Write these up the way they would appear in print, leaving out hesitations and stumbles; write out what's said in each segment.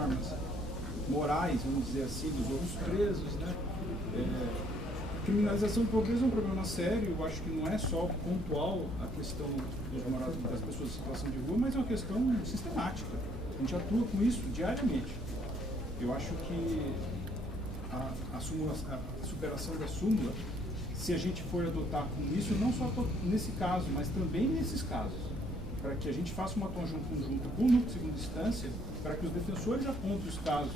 normas morais, vamos dizer assim, dos outros presos, né? A criminalização do pobreza é um problema sério. Eu acho que não é só pontual a questão dos moradores, das pessoas em situação de rua, mas é uma questão sistemática. A gente atua com isso diariamente. Eu acho que a superação da súmula, se a gente for adotar com isso, não só nesse caso, mas também nesses casos, para que a gente faça uma atuação conjunta com o núcleo de segunda instância, para que os defensores apontem os casos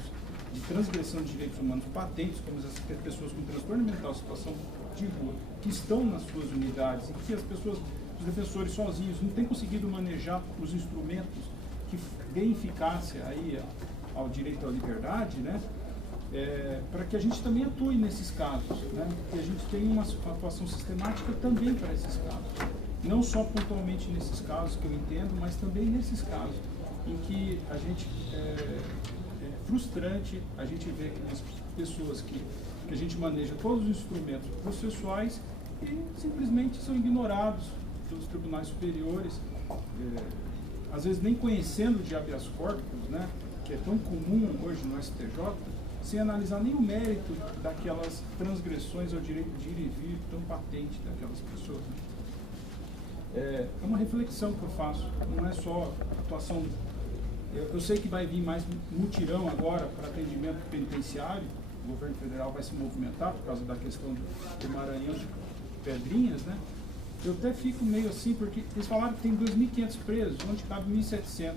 de transgressão de direitos humanos patentes, como as pessoas com transtorno mental, situação de rua, que estão nas suas unidades, e que as pessoas, os defensores sozinhos, não têm conseguido manejar os instrumentos que deem eficácia aí ao direito à liberdade, né? Para que a gente também atue nesses casos, né? Que a gente tenha uma atuação sistemática também para esses casos. Não só pontualmente nesses casos que eu entendo, mas também nesses casos em que a gente é frustrante a gente ver que as pessoas que a gente maneja todos os instrumentos processuais e simplesmente são ignorados pelos tribunais superiores, às vezes nem conhecendo o de habeas corpus, né, que é tão comum hoje no STJ, sem analisar nem o mérito daquelas transgressões ao direito de ir e vir tão patente daquelas pessoas. É uma reflexão que eu faço, não é só atuação. Eu sei que vai vir mais mutirão agora para atendimento penitenciário, o governo federal vai se movimentar por causa da questão do Maranhão de Pedrinhas, né? Eu até fico meio assim, porque eles falaram que tem 2.500 presos, onde cabe 1.700.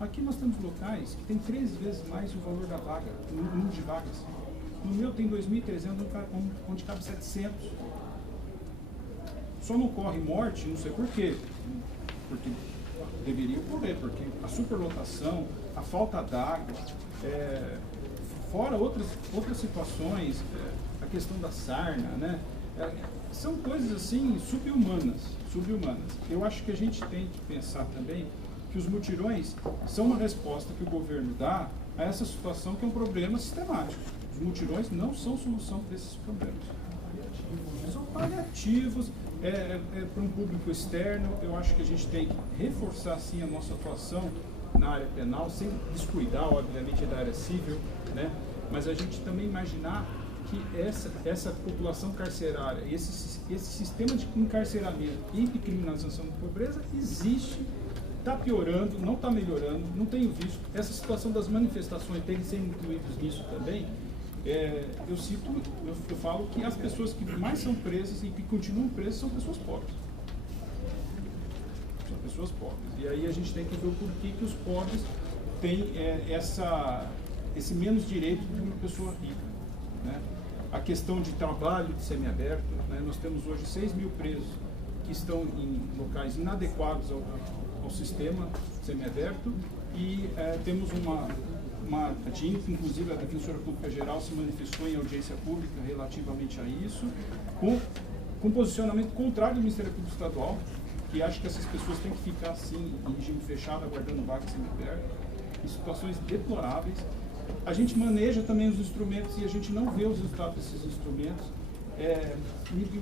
Aqui nós temos locais que tem 3 vezes mais o valor da vaga, o número de vagas. No meu tem 2.300, onde cabe 700. Só não corre morte, não sei por quê. Porque deveria ocorrer, porque a superlotação, a falta d'água, fora outras situações, a questão da sarna, né? São coisas assim subhumanas. Eu acho que a gente tem que pensar também que os mutirões são uma resposta que o governo dá a essa situação que é um problema sistemático. Os mutirões não são solução para esses problemas. São paliativos. Para um público externo, eu acho que a gente tem que reforçar sim a nossa atuação na área penal, sem descuidar, obviamente, da área civil, né? Mas a gente também imaginar que essa população carcerária, esse sistema de encarceramento e de criminalização da pobreza existe, está piorando, não está melhorando, não tenho visto. Essa situação das manifestações tem que ser incluídos nisso também. Eu falo que as pessoas que mais são presas e que continuam presas são pessoas pobres. São pessoas pobres. E aí a gente tem que ver o porquê que os pobres têm esse menos direito do que uma pessoa rica, né? A questão de trabalho de semiaberto, né? Nós temos hoje 6.000 presos que estão em locais inadequados ao sistema semiaberto e temos inclusive a Defensora Pública Geral se manifestou em audiência pública relativamente a isso, com posicionamento contrário do Ministério Público Estadual, que acha que essas pessoas têm que ficar assim, em regime fechado, aguardando vaga semiaberta, em situações deploráveis. A gente maneja também os instrumentos e a gente não vê os resultados desses instrumentos.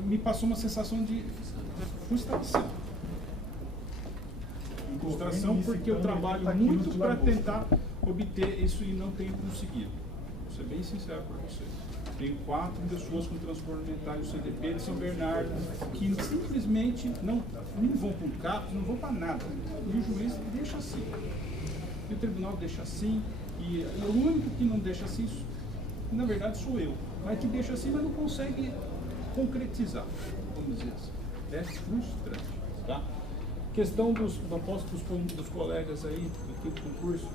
Me passou uma sensação de frustração. Frustração porque eu trabalho muito para tentar obter isso e não tenho conseguido. Vou ser bem sincero para vocês. Tenho 4 pessoas com transtorno mental no CDP de São Bernardo que simplesmente não vão para um CAPS, não vão para nada. E o juiz deixa assim. E o tribunal deixa assim. E o único que não deixa assim, na verdade, sou eu. Mas que deixa assim, mas não consegue concretizar, vamos dizer assim. É frustrante, tá? Questão dos colegas aí do concurso,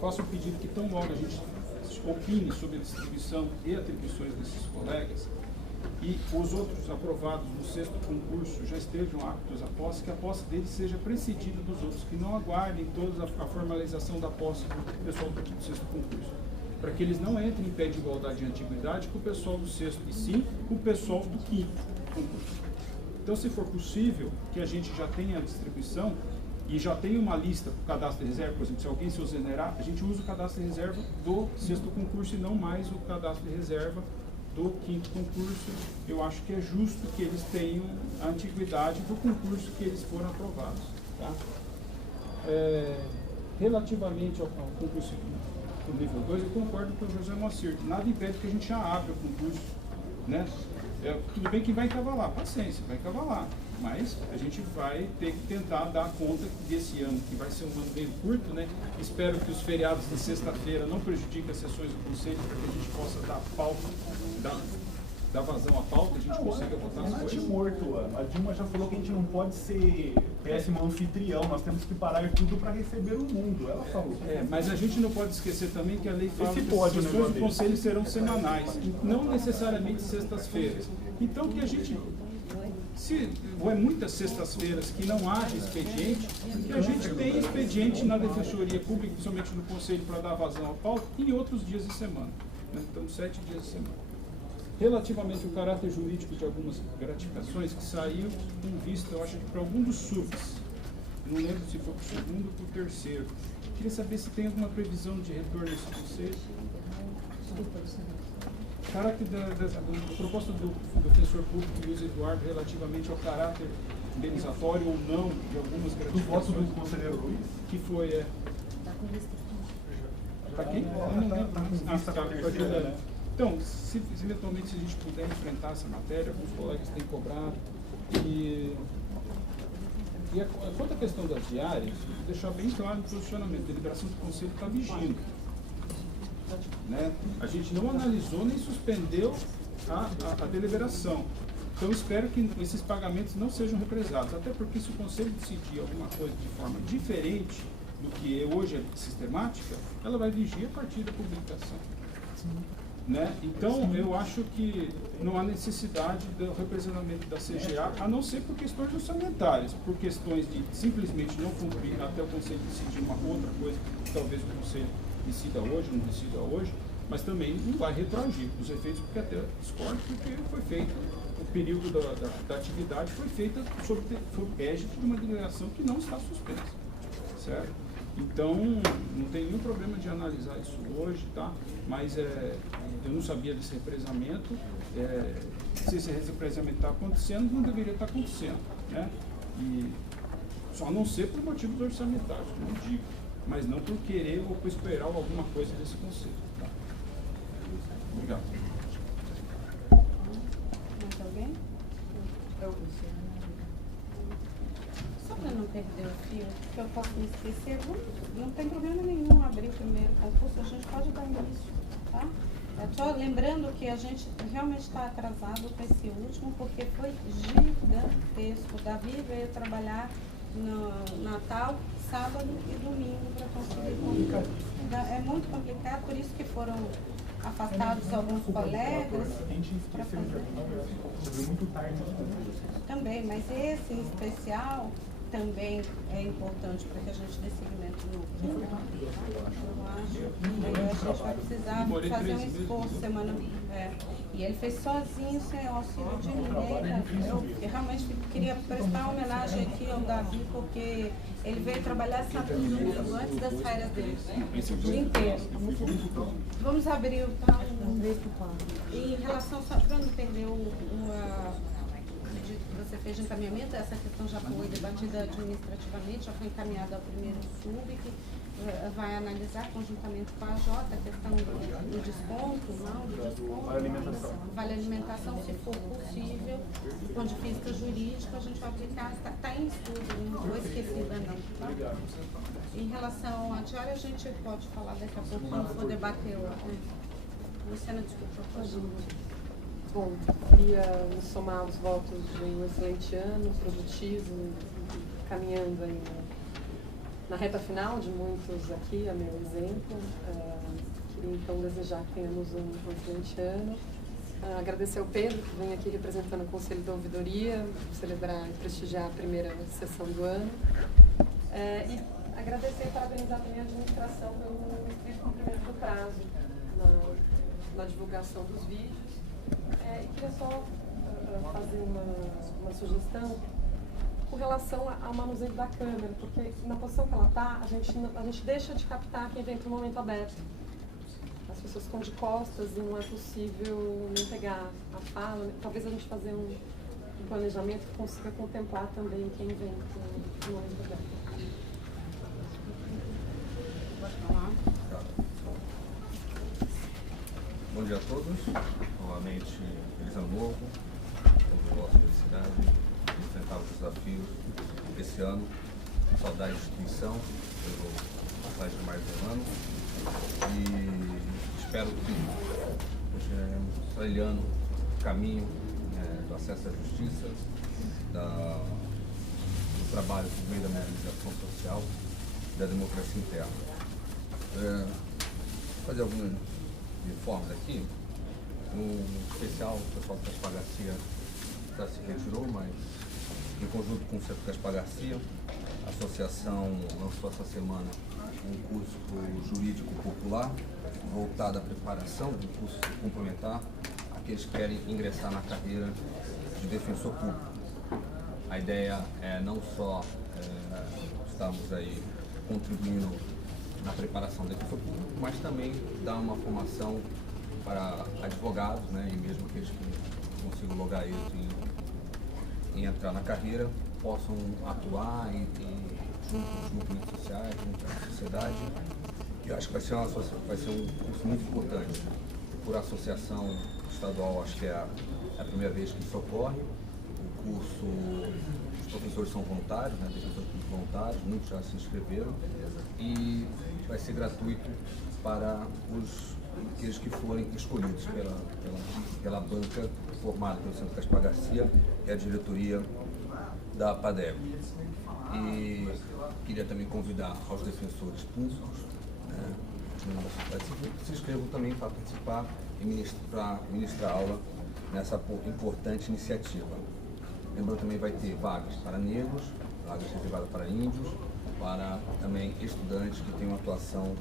faço um pedido que tão logo a gente opine sobre a distribuição e atribuições desses colegas e os outros aprovados no 6º concurso já estejam aptos à posse, que a posse deles seja precedida dos outros, que não aguardem toda a formalização da posse do pessoal do 6º concurso, para que eles não entrem em pé de igualdade de antiguidade com o pessoal do 6º e sim com o pessoal do 5º concurso. Então, se for possível, que a gente já tenha a distribuição e já tenha uma lista para o cadastro de reserva, por exemplo, se alguém se exonerar, a gente usa o cadastro de reserva do 6º concurso e não mais o cadastro de reserva do 5º concurso. Eu acho que é justo que eles tenham a antiguidade do concurso que eles foram aprovados. Tá? Relativamente ao concurso do nível 2, eu concordo com o José Moacir. Nada impede que a gente já abra o concurso, né? Tudo bem que vai cavalar, paciência, vai cavalar. Mas a gente vai ter que tentar dar conta desse ano, que vai ser um ano bem curto, né? Espero que os feriados de sexta-feira não prejudiquem as sessões do Conselho, para que a gente possa dar pauta, dar vazão à pauta, a gente consiga votar as coisas. Morto. A Dilma já falou que a gente não pode ser péssimo anfitrião, nós temos que parar tudo para receber o mundo. Ela falou. Mas a gente não pode esquecer também que a lei fala que as sessões do Conselho serão semanais, não necessariamente sextas-feiras. Então que a gente... Se é muitas sextas-feiras que não haja expediente, que a gente tenha expediente na Defensoria Pública, principalmente no Conselho, para dar vazão à pauta, e em outros dias de semana. Né? Então, 7 dias de semana. Relativamente ao caráter jurídico de algumas gratificações, que saiu com vista, eu acho que para algum dos subs, não lembro se foi para o segundo ou para o terceiro. Queria saber se tem alguma previsão de retorno nesse Conselho. Caráter da proposta do defensor público Luiz Eduardo relativamente ao caráter indenizatório ou não de algumas gratificações. Do voto do conselheiro Luiz? Que foi, Para quem? Então, se eventualmente se a gente puder enfrentar essa matéria, alguns colegas têm cobrado. E quanto à questão das diárias, vou deixar bem claro no posicionamento. A deliberação do Conselho está vigindo. Né? A gente não analisou nem suspendeu a deliberação. Então, espero que esses pagamentos não sejam represados, até porque se o Conselho decidir alguma coisa de forma diferente do que hoje é sistemática, ela vai vigir a partir da publicação. Né? Então, eu acho que não há necessidade do representamento da CGA, a não ser por questões orçamentárias, por questões de simplesmente não cumprir até o Conselho decidir uma outra coisa, que talvez o Conselho decida hoje, não decida hoje, mas também não vai retroagir os efeitos, porque até discordo, porque foi feito, o período da atividade foi feita sob égide de uma deliberação que não está suspensa, certo? Então, não tem nenhum problema de analisar isso hoje, tá? Mas eu não sabia desse represamento, se esse represamento está acontecendo, não deveria estar acontecendo, né? E só não ser por motivos orçamentários, como eu digo, mas não por querer ou por esperar alguma coisa desse conselho. Tá? Obrigado. Mais alguém? Só para não perder o fio, que eu posso me esquecer, não tem problema nenhum abrir o primeiro concurso, a gente pode dar início, tá? Só lembrando que a gente realmente está atrasado com esse último, porque foi gigantesco. O Davi veio trabalhar no Natal, sábado e domingo para conseguir concluir. É muito complicado, por isso que foram afastados alguns colegas. A gente esqueceu de muito tarde. Também, mas esse em especial também é importante para que a gente dê seguimento no eu acho que a gente vai precisar fazer um esforço semana. E ele fez sozinho, sem auxílio de ninguém. Eu realmente queria prestar uma homenagem aqui ao Davi, porque ele veio trabalhar sábado e domingo, antes das férias dele. O dia inteiro. Vamos abrir o tal. E em relação, só para não perder que você fez de encaminhamento, essa questão já foi debatida administrativamente, já foi encaminhada ao primeiro sub, que vai analisar conjuntamente com a Jota a questão do desconto, vale alimentação, se for possível, do ponto de vista jurídico, a gente vai aplicar, está em estudo, não foi esquecida não. Tá? Em relação à diária, a gente pode falar daqui a pouco, quando for debater Luciana, desculpa, pode ir. Bom, queria somar aos votos de um excelente ano, produtivo, caminhando aí na reta final de muitos aqui, a meu exemplo. Queria então desejar que tenhamos um excelente ano. Agradecer ao Pedro, que vem aqui representando o Conselho da Ouvidoria, celebrar e prestigiar a primeira sessão do ano. E agradecer e parabenizar também a administração pelo cumprimento do prazo na divulgação dos vídeos. E queria só fazer uma sugestão com relação ao manuseio da câmera, porque na posição que ela está, a gente deixa de captar quem vem para o momento aberto. As pessoas ficam de costas e não é possível nem pegar a fala. Talvez a gente fazer um planejamento que consiga contemplar também quem vem para o momento aberto. Bom dia a todos. Novamente, feliz ano novo. Com vossa felicidade, enfrentar os desafios desse ano. Saudar a instituição pelo passagem de mais um ano. E espero que continuemos trilhando o caminho do acesso à justiça, do trabalho por meio da mobilização social e da democracia interna. Fazer algumas informes aqui. No especial, o pessoal do Caspar Garcia já se retirou, mas em conjunto com o Centro Caspar Garcia, a associação lançou essa semana um curso jurídico popular voltado à preparação, um curso complementar àqueles que querem ingressar na carreira de defensor público. A ideia é não só estarmos aí contribuindo na preparação do defensor público, mas também dar uma formação para advogados, né, e mesmo aqueles que consigam logar isso em entrar na carreira, possam atuar junto com os movimentos sociais, junto à sociedade. Eu acho que vai ser um curso muito importante. Por associação estadual, acho que é a primeira vez que isso ocorre. O curso, os professores são voluntários, né, defensores públicos voluntários, muitos já se inscreveram, e vai ser gratuito para aqueles que forem escolhidos pela banca formada pelo Centro Caspar Garcia, que é a diretoria da PADEB. E queria também convidar aos defensores públicos, né, que se inscrevam também para participar e para ministrar aula nessa importante iniciativa. Lembrando, também vai ter vagas para negros, vagas reservadas para índios, para também estudantes que têm uma atuação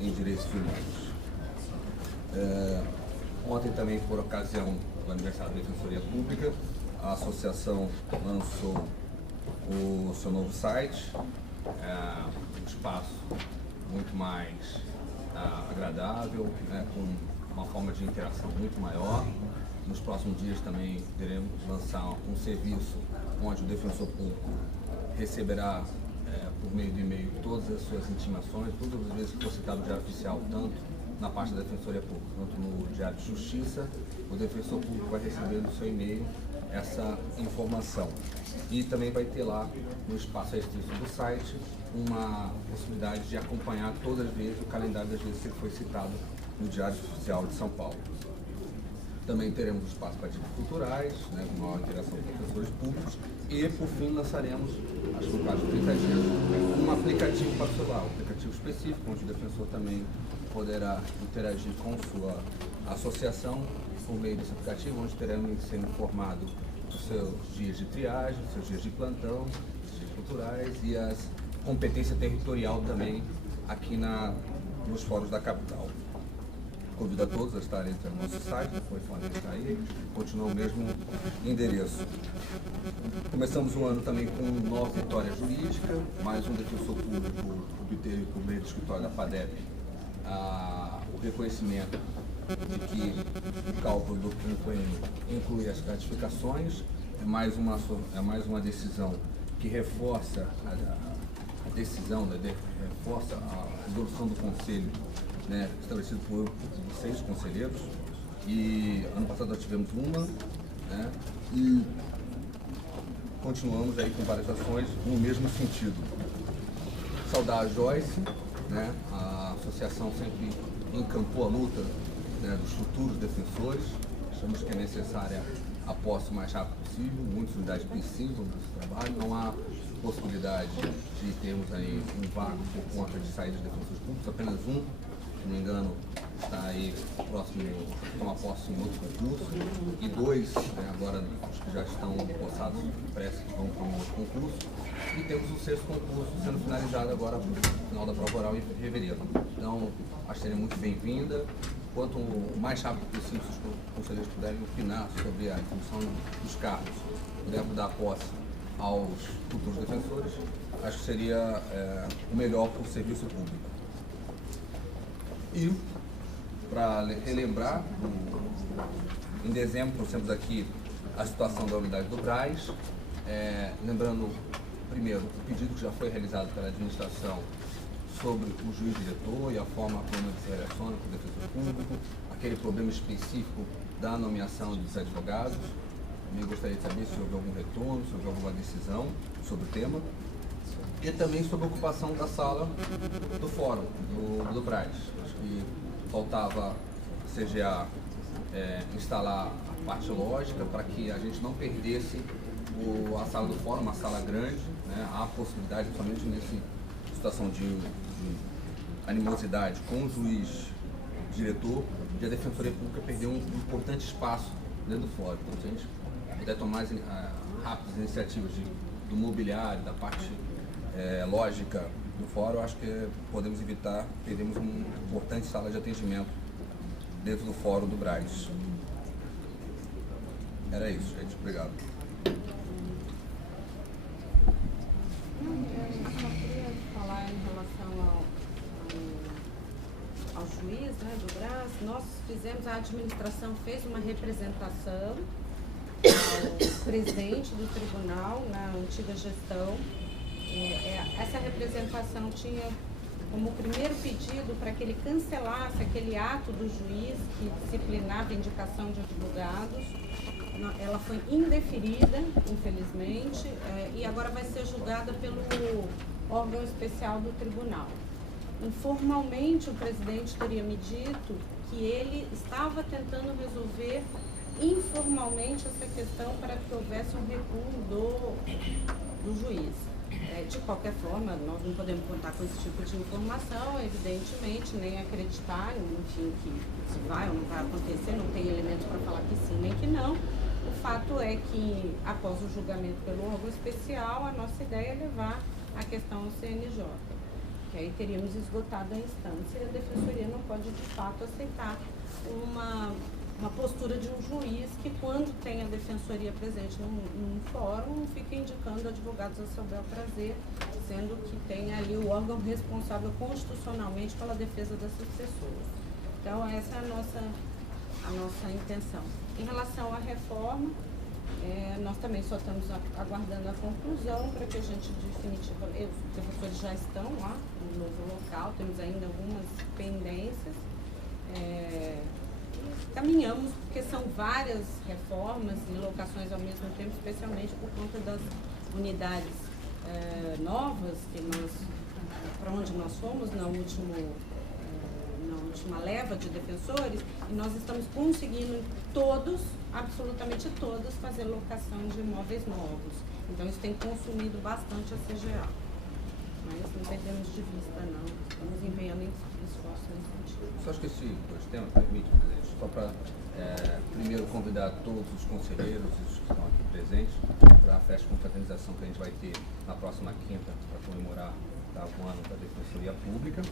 em direitos civis. Ontem também, por ocasião do aniversário da Defensoria Pública, a associação lançou o seu novo site, um espaço muito mais agradável, né, com uma forma de interação muito maior. Nos próximos dias também teremos lançar um serviço onde o defensor público receberá por meio de e-mail todas as suas intimações, todas as vezes que for citado no Diário Oficial, tanto na parte da Defensoria Pública quanto no Diário de Justiça, o defensor público vai receber no seu e-mail essa informação. E também vai ter lá, no espaço restrito do site, uma possibilidade de acompanhar todas as vezes o calendário das vezes que ele foi citado no Diário Oficial de São Paulo. Também teremos um espaço para dicas culturais, né, com maior interação com professores públicos, e por fim lançaremos, acho que no prazo de 30 dias, um aplicativo para o celular, um aplicativo específico, onde o defensor também poderá interagir com sua associação por meio desse aplicativo, onde teremos sendo informado os seus dias de triagem, os seus dias de plantão, os dias culturais e a competência territorial também aqui nos fóruns da capital. Convido a todos a estarem entrando no nosso site, depois podem estar aí, continua o mesmo endereço. Começamos o ano também com nova vitória jurídica, mais um defensor público obteve por meio do escritório da PADEB o reconhecimento de que o cálculo do quinquênio inclui as gratificações. É mais uma decisão que reforça a decisão, né, reforça a resolução do Conselho, né, estabelecido por 6 conselheiros, e ano passado nós tivemos uma, né, e continuamos aí com várias ações no mesmo sentido. Saudar a Joyce, né, a associação sempre encampou a luta, né, dos futuros defensores. Achamos que é necessária a posse o mais rápido possível, muitas unidades precisam desse trabalho, não há possibilidade de termos aí um vago por conta de saída de defensores públicos, apenas um, se não me engano, está aí próximo de tomar posse em outro concurso, e 2, né, agora os que já estão possados prestes vão para um outro concurso, e temos o 6º concurso sendo finalizado agora no final da prova oral em fevereiro. Então, acho que seria muito bem-vinda. Quanto mais rápido possível, se os conselheiros puderem opinar sobre a função dos cargos, puderem dar posse aos futuros defensores, acho que seria o melhor para o serviço público. E, para relembrar, em dezembro trouxemos aqui a situação da unidade do Brás, lembrando, primeiro, o pedido que já foi realizado pela administração sobre o juiz diretor e a forma como ele se relaciona com o defensor público, aquele problema específico da nomeação dos advogados. Eu gostaria de saber se houve algum retorno, se houve alguma decisão sobre o tema. E também sobre a ocupação da sala do fórum, do Braz. Acho que faltava a CGA instalar a parte lógica para que a gente não perdesse a sala do fórum, uma sala grande, né? Há possibilidade, principalmente nessa situação de animosidade com o juiz diretor, de a Defensoria Pública perder um importante espaço dentro do fórum. Então, se a gente puder tomar rápidas iniciativas do mobiliário, da parte lógica do fórum, acho que podemos evitar, perdemos uma importante sala de atendimento dentro do fórum do Braz. Era isso, gente. Obrigado. Eu só queria falar em relação ao juiz, né, do Braz. Nós fizemos, a administração fez uma representação ao presidente do tribunal na antiga gestão. Essa representação tinha como primeiro pedido para que ele cancelasse aquele ato do juiz que disciplinava a indicação de advogados. Ela foi indeferida, infelizmente, e agora vai ser julgada pelo órgão especial do tribunal. Informalmente, o presidente teria me dito que ele estava tentando resolver informalmente essa questão para que houvesse um recuo do juiz. De qualquer forma, nós não podemos contar com esse tipo de informação, evidentemente, nem acreditar, enfim, que se vai ou não vai acontecer, não tem elementos para falar que sim nem que não. O fato é que, após o julgamento pelo órgão especial, a nossa ideia é levar a questão ao CNJ, que aí teríamos esgotado a instância e a Defensoria não pode, de fato, aceitar uma postura de um juiz que, quando tem a Defensoria presente num fórum, fica indicando advogados a seu bel prazer, sendo que tem ali o órgão responsável constitucionalmente pela defesa dessas pessoas. Então, essa é a nossa intenção. Em relação à reforma, nós também só estamos aguardando a conclusão para que a gente definitivamente, os defensores já estão lá no novo local, temos ainda algumas pendências. Caminhamos, porque são várias reformas e locações ao mesmo tempo, especialmente por conta das unidades novas para onde nós fomos na última leva de defensores, e nós estamos conseguindo todos, absolutamente todos, fazer locação de imóveis novos. Então isso tem consumido bastante a CGA. Mas não perdemos de vista, não. Estamos empenhando esforços nesse sentido. Só acho que esse tema permite, presidente, só para primeiro convidar todos os conselheiros que estão aqui presentes para a festa de confraternização que a gente vai ter na próxima quinta para comemorar o ano da Defensoria Pública,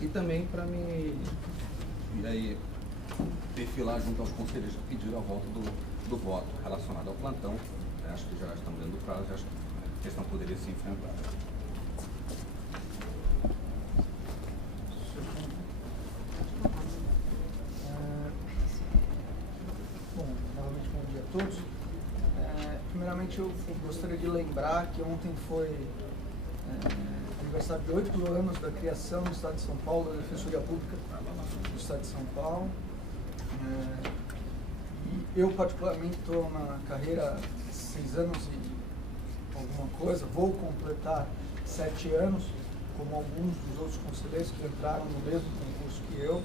e também para me ir aí perfilar junto aos conselheiros que pediram a volta do voto relacionado ao plantão. Acho que já estamos dentro do prazo, acho que a questão poderia se enfrentar. Todos. Primeiramente, eu gostaria de lembrar que ontem foi aniversário de 8 anos da criação do Estado de São Paulo, da Defensoria Pública do Estado de São Paulo. E eu, particularmente, estou na carreira há 6 anos e alguma coisa, vou completar 7 anos, como alguns dos outros conselheiros que entraram no mesmo concurso que eu,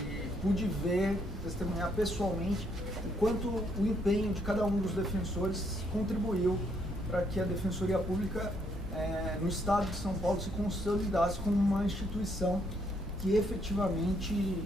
e pude ver, testemunhar pessoalmente o quanto o empenho de cada um dos defensores contribuiu para que a Defensoria Pública no Estado de São Paulo se consolidasse como uma instituição que efetivamente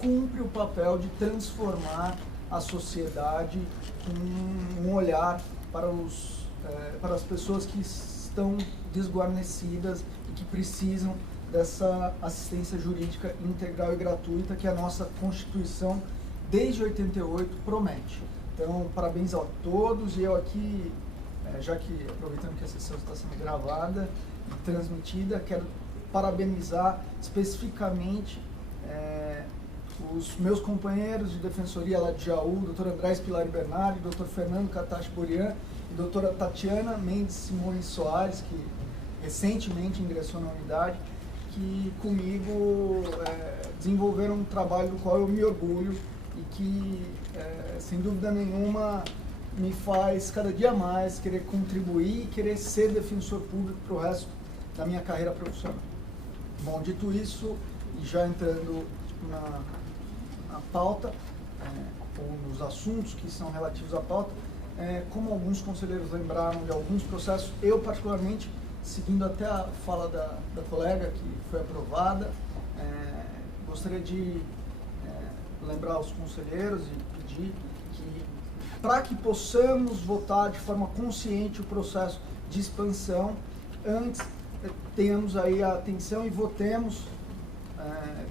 cumpre o papel de transformar a sociedade com um olhar para as pessoas que estão desguarnecidas e que precisam dessa assistência jurídica integral e gratuita que a nossa Constituição, desde 88, promete. Então, parabéns a todos, e eu aqui, já que, aproveitando que a sessão está sendo gravada e transmitida, quero parabenizar especificamente os meus companheiros de defensoria lá de Jaú, Dr. Andrés Pilari Bernardi, Dr. Fernando Katashi Burian, e doutora Tatiana Mendes Simões Soares, que recentemente ingressou na unidade, que comigo desenvolveram um trabalho do qual eu me orgulho e que, sem dúvida nenhuma, me faz cada dia mais querer contribuir e querer ser defensor público para o resto da minha carreira profissional. Bom, dito isso, e já entrando na pauta, ou nos assuntos que são relativos à pauta, como alguns conselheiros lembraram de alguns processos, eu particularmente, seguindo até a fala da colega que foi aprovada, gostaria de lembrar aos conselheiros e pedir que, para que possamos votar de forma consciente o processo de expansão, antes tenhamos aí a atenção e votemos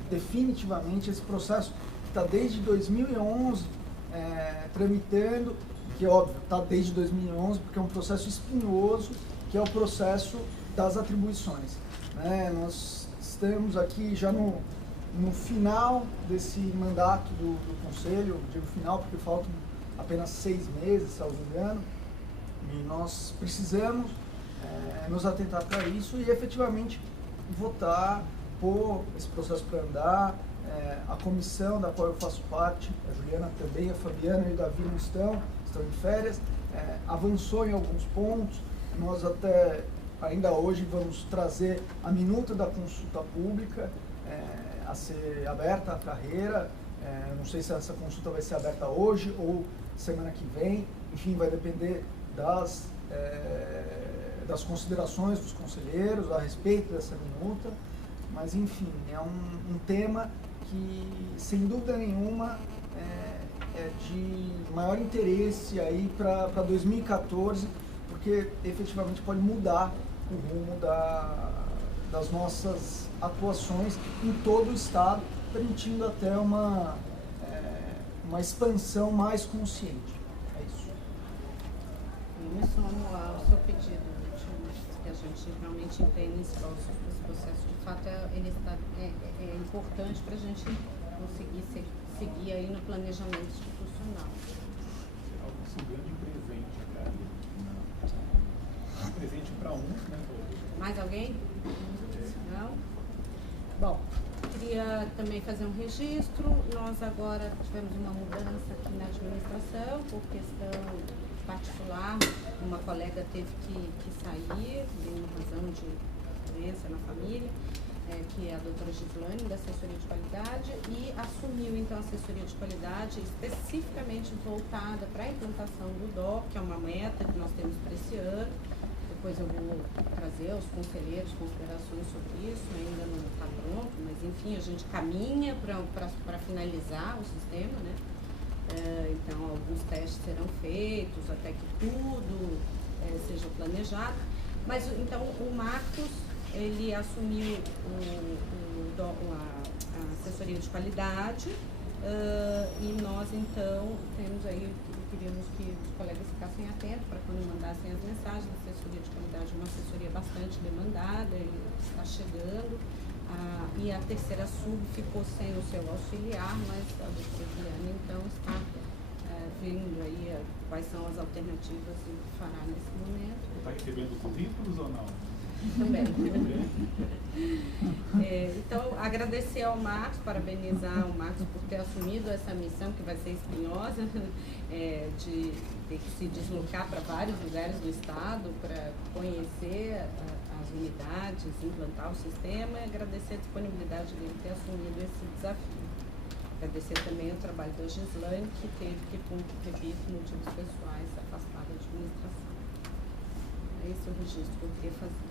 definitivamente esse processo que está desde 2011 tramitando, que óbvio está desde 2011 porque é um processo espinhoso, que é o processo das atribuições. Nós estamos aqui já no final desse mandato do Conselho, digo final porque faltam apenas 6 meses, se não me engano, e nós precisamos nos atentar para isso e efetivamente votar, pôr esse processo para andar. A comissão da qual eu faço parte, a Juliana também, a Fabiana e o Davi não estão em férias, avançou em alguns pontos. Nós até ainda hoje vamos trazer a minuta da consulta pública a ser aberta à carreira. Não sei se essa consulta vai ser aberta hoje ou semana que vem, enfim, vai depender das considerações dos conselheiros a respeito dessa minuta, mas enfim, é um tema que, sem dúvida nenhuma, é de maior interesse aí para 2014, porque efetivamente pode mudar o rumo das nossas atuações em todo o Estado, permitindo até uma expansão mais consciente. É isso. Eu me somo ao seu pedido, que a gente realmente entende esse processo. De fato, é importante para a gente conseguir seguir aí no planejamento institucional. Um grande presente, cara. Um presente para uns, né? Mais alguém? Não? Bom, queria também fazer um registro. Nós agora tivemos uma mudança aqui na administração por questão particular. Uma colega teve que sair, por uma razão de doença na família, que é a doutora Gislane, da assessoria de qualidade, e assumiu então a assessoria de qualidade especificamente voltada para a implantação do DOC, que é uma meta que nós temos para esse ano. Depois eu vou trazer aos conselheiros considerações sobre isso, ainda não está pronto, mas enfim, a gente caminha para finalizar o sistema, né? Então, alguns testes serão feitos até que tudo seja planejado. Mas, então, o Marcos, ele assumiu a assessoria de qualidade e nós, então, temos aí, queríamos que os colegas ficassem atentos para quando mandassem as mensagens. A assessoria de qualidade é uma assessoria bastante demandada, ele está chegando. E a terceira sub ficou sem o seu auxiliar, mas a doutora Juliana, então, está vendo aí quais são as alternativas e o que fará nesse momento. Está recebendo currículos ou não? Também. Então, agradecer ao Marcos, parabenizar o Marcos por ter assumido essa missão, que vai ser espinhosa, de ter que se deslocar para vários lugares do Estado para conhecer as unidades, implantar o sistema, e agradecer a disponibilidade dele ter assumido esse desafio. Agradecer também o trabalho da Gislane, que teve que, repito, motivos pessoais, se afastar da administração. Esse é o registro que eu queria fazer.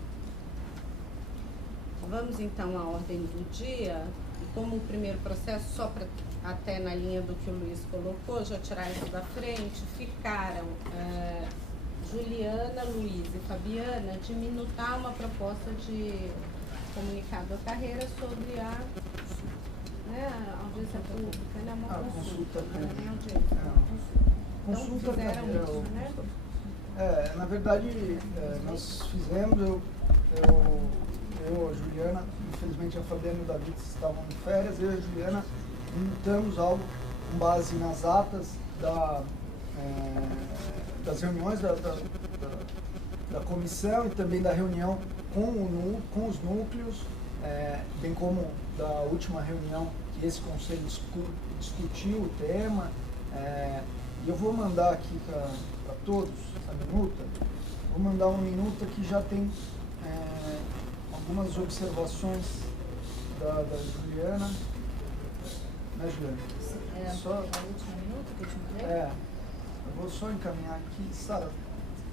Vamos então à ordem do dia. E como o primeiro processo, só para até na linha do que o Luiz colocou, já tirar isso da frente, ficaram Juliana, Luiz e Fabiana de minutar uma proposta de comunicado à carreira sobre a audiência pública, né? Uma consulta. Consulta fizeram isso, né? Na verdade, nós fizemos, eu, a Juliana, infelizmente a Fabiana e o David estavam em férias, eu e a Juliana minutamos algo com base nas atas das reuniões da comissão e também da reunião com os núcleos, bem como da última reunião que esse conselho discutiu o tema. E eu vou mandar aqui para todos essa minuta. Vou mandar uma minuta que já tem algumas observações da Juliana. Né, Juliana? Só, a última minuta que eu te mandei? Eu vou só encaminhar aqui. Sara,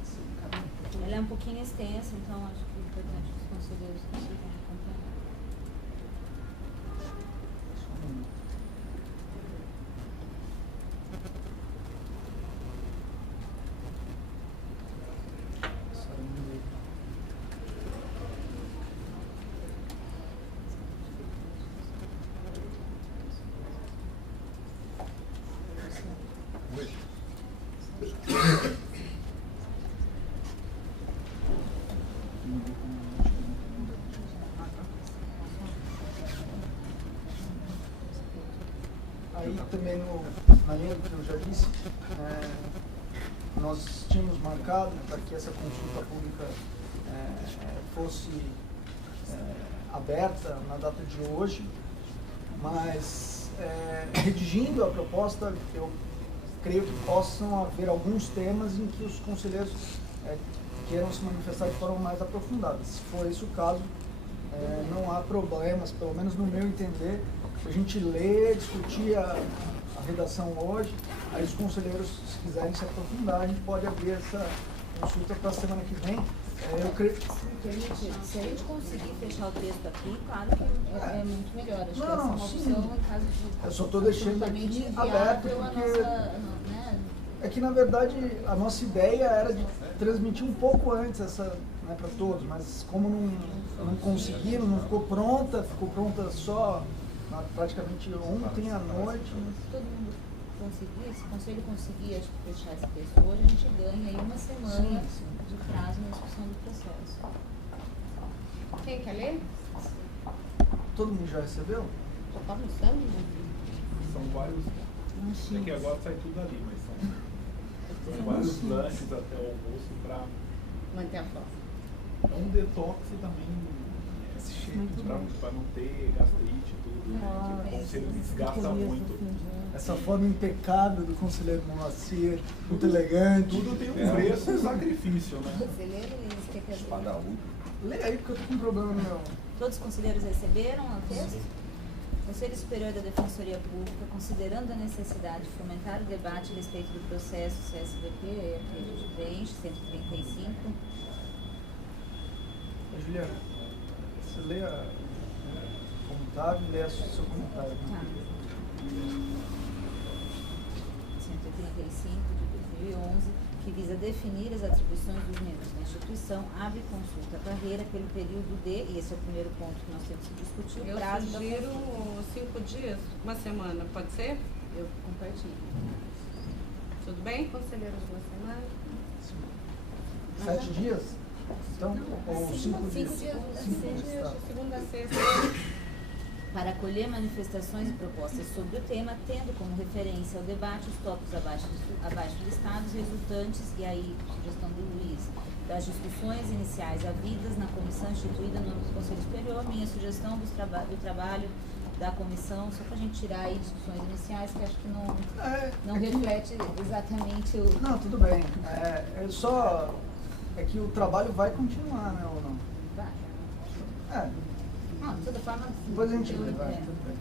você encaminha? Ela é um pouquinho extensa, então acho que é importante que os conselheiros consigam acompanhar. Só um minuto. Sara, mandei. Aí também na linha do que eu já disse, nós tínhamos marcado para que essa consulta pública fosse aberta na data de hoje, mas redigindo a proposta, eu creio que possam haver alguns temas em que os conselheiros queiram se manifestar de forma mais aprofundada. Se for esse o caso, não há problemas, pelo menos no meu entender, a gente ler, discutir a redação hoje, aí os conselheiros, se quiserem se aprofundar, a gente pode abrir essa consulta para a semana que vem. Eu creio que... Se a gente conseguir fechar o texto aqui, claro que é muito melhor. Acho que essa é uma opção sim. em caso de... Eu só estou deixando aqui aberto, porque é que, na verdade, a nossa ideia era de transmitir um pouco antes essa, para todos, mas como não conseguiram, não ficou pronta só praticamente ontem à noite. Se todo mundo conseguir, se o conselho conseguir fechar esse texto hoje, a gente ganha aí uma semana de prazo na discussão do processo. Quem quer ler? Todo mundo já recebeu? Já está almoçando? São vários. É que agora sai tudo ali, mas são vários lanches até o almoço para Manter a forma. um detox e também para não ter gastrite e tudo. Né? O conselho desgasta muito. Essa forma impecável do conselheiro Moacir, muito elegante. Tudo tem um preço e sacrifício, né? Conselheiro, eles querem dizer. Espadaúdo. Lê aí, porque eu tô com um problema no meu. Todos os conselheiros receberam o texto? Conselho Superior da Defensoria Pública, considerando a necessidade de fomentar o debate a respeito do processo CSDP, aqui a gente preenche, 135. Juliana, você lê o comentário e lê o seu comentário. Tá. 135 de 2011, que visa definir as atribuições dos membros da instituição, abre consulta à carreira pelo período de, e esse é o primeiro ponto que nós temos que discutir, o Eu prazo da sugiro consulta. 5 dias, uma semana, pode ser? Eu compartilho. Tudo bem, conselheiros, uma semana? 7 dias? Então, ou 5 dias? 5 dias, 5 dias, tá. Segunda a sexta. Para acolher manifestações e propostas sobre o tema, tendo como referência ao debate os tópicos abaixo listados resultantes, e aí, sugestão do Luiz, das discussões iniciais havidas na comissão instituída no Conselho Superior, minha sugestão do trabalho da comissão, só para a gente tirar aí discussões iniciais, que acho que não reflete exatamente o... Não, tudo bem. É que o trabalho vai continuar, né, ou não? Vai. Não, de toda forma... Depois a gente vê, vai, tudo bem.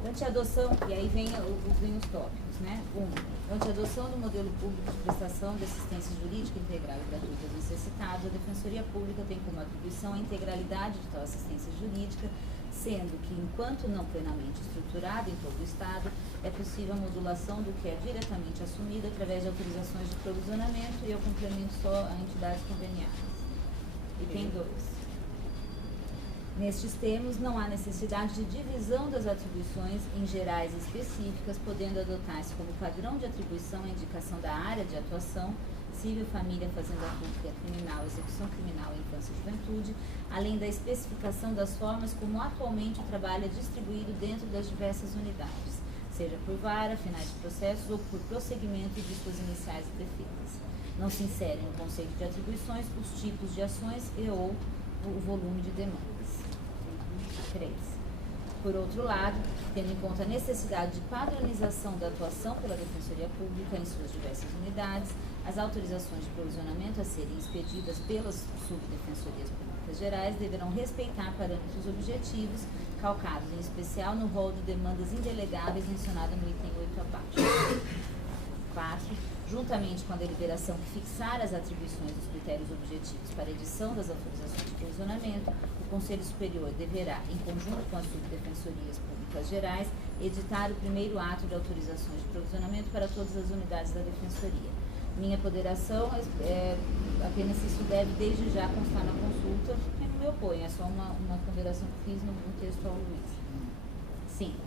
Durante a adoção, e aí vem os tópicos, né? Durante a adoção do modelo público de prestação de assistência jurídica integral e gratuita aos necessitados, a Defensoria Pública tem como atribuição a integralidade de tal assistência jurídica, sendo que, enquanto não plenamente estruturada em todo o Estado, é possível a modulação do que é diretamente assumido através de autorizações de provisionamento e eu complemento só a entidades conveniadas. E tem 2. Nestes termos, não há necessidade de divisão das atribuições em gerais e específicas, podendo adotar-se como padrão de atribuição a indicação da área de atuação, civil, família, fazenda pública, criminal, execução criminal e infância e juventude, além da especificação das formas como atualmente o trabalho é distribuído dentro das diversas unidades, seja por vara, finais de processos ou por prosseguimento de suas iniciais defesas. Não se insere no conceito de atribuições os tipos de ações e ou o volume de demandas. 3. Por outro lado, tendo em conta a necessidade de padronização da atuação pela Defensoria Pública em suas diversas unidades, as autorizações de provisionamento a serem expedidas pelas subdefensorias públicas gerais deverão respeitar parâmetros objetivos, calcados em especial no rol de demandas indelegáveis mencionada no item 8 abaixo. 4. Juntamente com a deliberação que fixar as atribuições dos critérios objetivos para a edição das autorizações de provisionamento, o Conselho Superior deverá, em conjunto com as subdefensorias públicas gerais, editar o primeiro ato de autorizações de provisionamento para todas as unidades da Defensoria. Minha ponderação é apenas se isso deve desde já constar na consulta, que não me oponho, é só uma ponderação que fiz no texto ao Luiz. 5.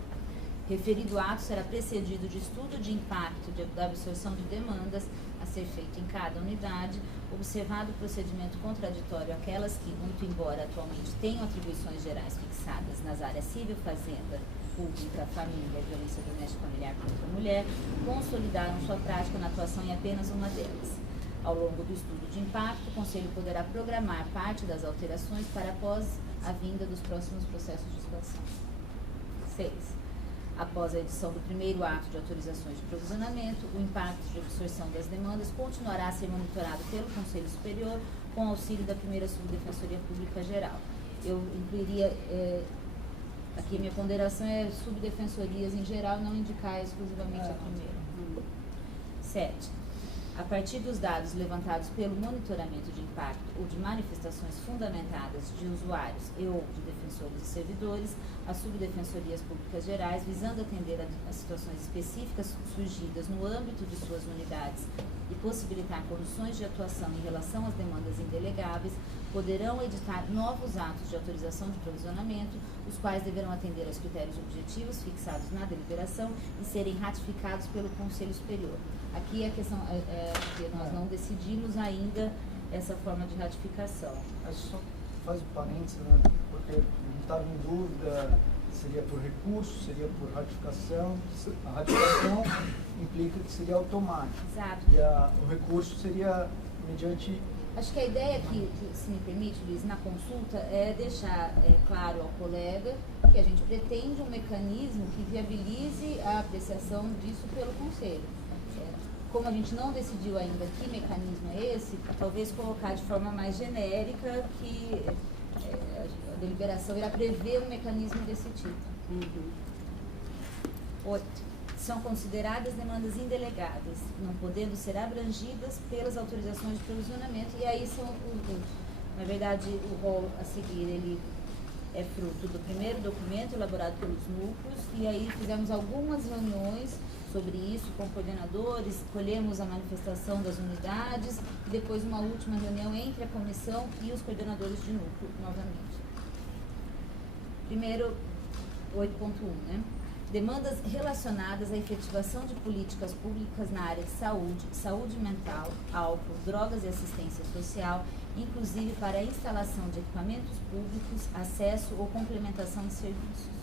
Referido ato será precedido de estudo de impacto da absorção de demandas a ser feito em cada unidade, observado o procedimento contraditório àquelas que, muito embora atualmente tenham atribuições gerais fixadas nas áreas civil, fazenda, pública, família, violência doméstica familiar contra a mulher, consolidaram sua prática na atuação em apenas uma delas. Ao longo do estudo de impacto, o Conselho poderá programar parte das alterações para após a vinda dos próximos processos de situação. 6. Após a edição do primeiro ato de autorizações de provisionamento, o impacto de absorção das demandas continuará a ser monitorado pelo Conselho Superior com auxílio da primeira Subdefensoria Pública Geral. Eu incluiria, aqui a minha ponderação é subdefensorias em geral, não indicar exclusivamente a primeira. 7. A partir dos dados levantados pelo monitoramento de impacto ou de manifestações fundamentadas de usuários e ou de defensores e servidores, as subdefensorias públicas gerais, visando atender a situações específicas surgidas no âmbito de suas unidades e possibilitar condições de atuação em relação às demandas indelegáveis, poderão editar novos atos de autorização de provisionamento, os quais deverão atender aos critérios objetivos fixados na deliberação e serem ratificados pelo Conselho Superior. Aqui a questão é que nós não decidimos ainda essa forma de ratificação. Só faz um parênteses, né? Porque não estava em dúvida, seria por recurso, seria por ratificação. A ratificação implica que seria automático. Exato. E o recurso seria mediante... Acho que a ideia aqui, se me permite, Luiz, na consulta, é deixar claro ao colega que a gente pretende um mecanismo que viabilize a apreciação disso pelo Conselho. Como a gente não decidiu ainda que mecanismo é esse, talvez colocar de forma mais genérica que a deliberação irá prever um mecanismo desse tipo. 8. São consideradas demandas indelegadas, não podendo ser abrangidas pelas autorizações de provisionamento, e aí são na verdade, o rol a seguir, ele é fruto do primeiro documento elaborado pelos núcleos, e aí fizemos algumas reuniões sobre isso com coordenadores, colhemos a manifestação das unidades e depois uma última reunião entre a comissão e os coordenadores de núcleo, novamente. Primeiro, 8.1, né? Demandas relacionadas à efetivação de políticas públicas na área de saúde, saúde mental, álcool, drogas e assistência social, inclusive para a instalação de equipamentos públicos, acesso ou complementação de serviços.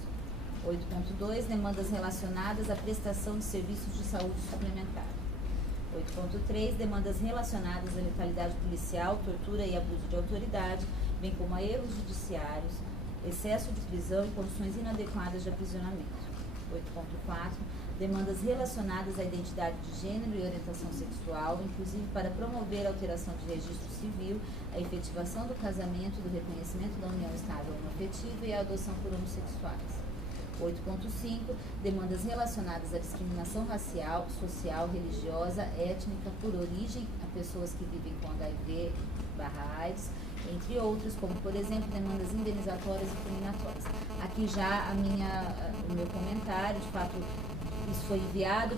8.2, demandas relacionadas à prestação de serviços de saúde suplementar. 8.3, demandas relacionadas à letalidade policial, tortura e abuso de autoridade, bem como a erros judiciários, excesso de prisão e condições inadequadas de aprisionamento. 8.4, demandas relacionadas à identidade de gênero e orientação sexual, inclusive para promover a alteração de registro civil, a efetivação do casamento, do reconhecimento da união estável homoafetiva e a adoção por homossexuais. 8.5, demandas relacionadas à discriminação racial, social, religiosa, étnica, por origem a pessoas que vivem com HIV/AIDS, entre outras, como, por exemplo, demandas indenizatórias e criminatórias. Aqui já o meu comentário, de fato, isso foi enviado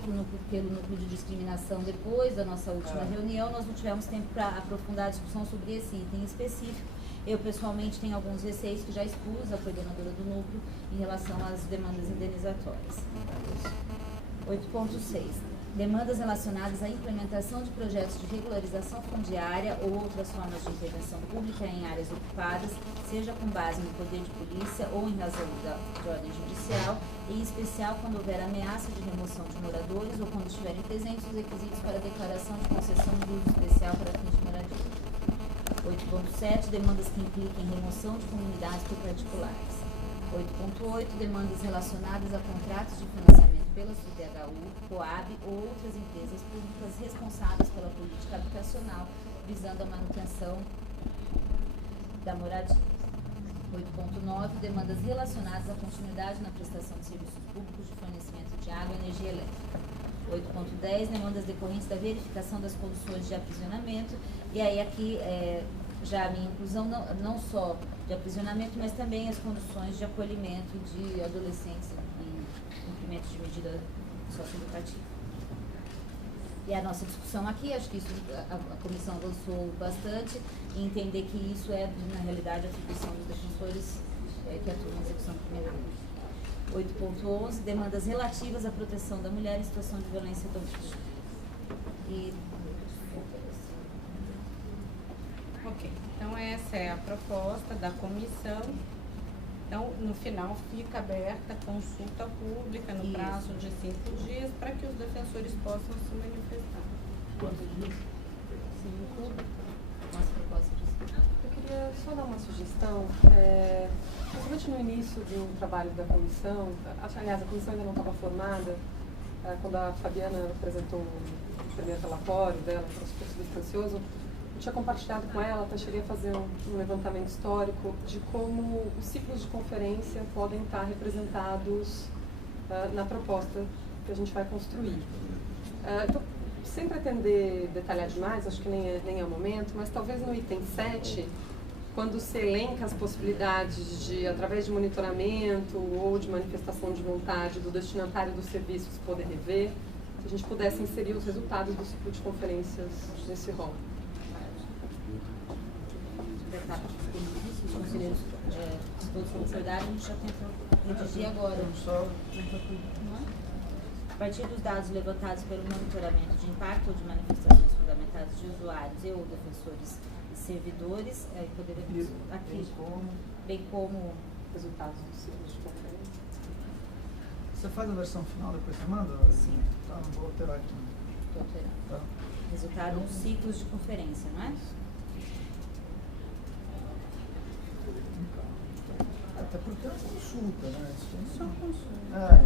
pelo núcleo de discriminação depois da nossa última reunião, nós não tivemos tempo para aprofundar a discussão sobre esse item específico. Eu, pessoalmente, tenho alguns receios que já expus à coordenadora do núcleo em relação às demandas indenizatórias. 8.6. demandas relacionadas à implementação de projetos de regularização fundiária ou outras formas de intervenção pública em áreas ocupadas, seja com base no poder de polícia ou em razão de ordem judicial, em especial quando houver ameaça de remoção de moradores ou quando estiverem presentes os requisitos para a declaração de concessão de uso especial para fins de moradia. 8.7, demandas que impliquem remoção de comunidades por particulares. 8.8, demandas relacionadas a contratos de financiamento pela CDHU, Coab ou outras empresas públicas responsáveis pela política habitacional, visando a manutenção da moradia. 8.9, demandas relacionadas à continuidade na prestação de serviços públicos de fornecimento de água e energia elétrica. 8.10, demandas decorrentes da verificação das condições de aprisionamento, e aí aqui já a minha inclusão não só de aprisionamento, mas também as condições de acolhimento de adolescentes em cumprimento de medida socioeducativa. E a nossa discussão aqui, acho que isso a comissão avançou bastante, em entender que isso é, na realidade, a atribuição dos defensores que atuam na execução criminal. 8.11, demandas relativas à proteção da mulher em situação de violência doméstica. Ok, então essa é a proposta da comissão. Então, no final, fica aberta a consulta pública no prazo de 5 dias para que os defensores possam se manifestar. Quantos dias? 5. Nossa proposta de... Eu queria só dar uma sugestão. Principalmente no início do trabalho da comissão, aliás, a comissão ainda não estava formada, quando a Fabiana apresentou o primeiro relatório dela, que era super substancioso, eu tinha compartilhado com ela, até cheguei a fazer um levantamento histórico de como os ciclos de conferência podem estar representados na proposta que a gente vai construir. Então, sem pretender detalhar demais, acho que nem é o momento, mas talvez no item 7, quando se elenca as possibilidades de, através de monitoramento ou de manifestação de vontade do destinatário dos serviços poder rever, se a gente pudesse inserir os resultados do ciclo de conferências nesse rol. Os conselheiros todos com verdade, a gente já tenta redigir agora. A partir dos dados levantados pelo monitoramento de impacto ou de manifestações fundamentadas de usuários e ou defensores e servidores, poderemos aqui, bem como resultados do ciclo de conferência. Você faz a versão final, depois você manda? Sim. Tá, não vou alterar aqui. Estou alterando. Tá. Resultado dos ciclos de conferência, não é? Até porque é uma consulta, né? Só consulta.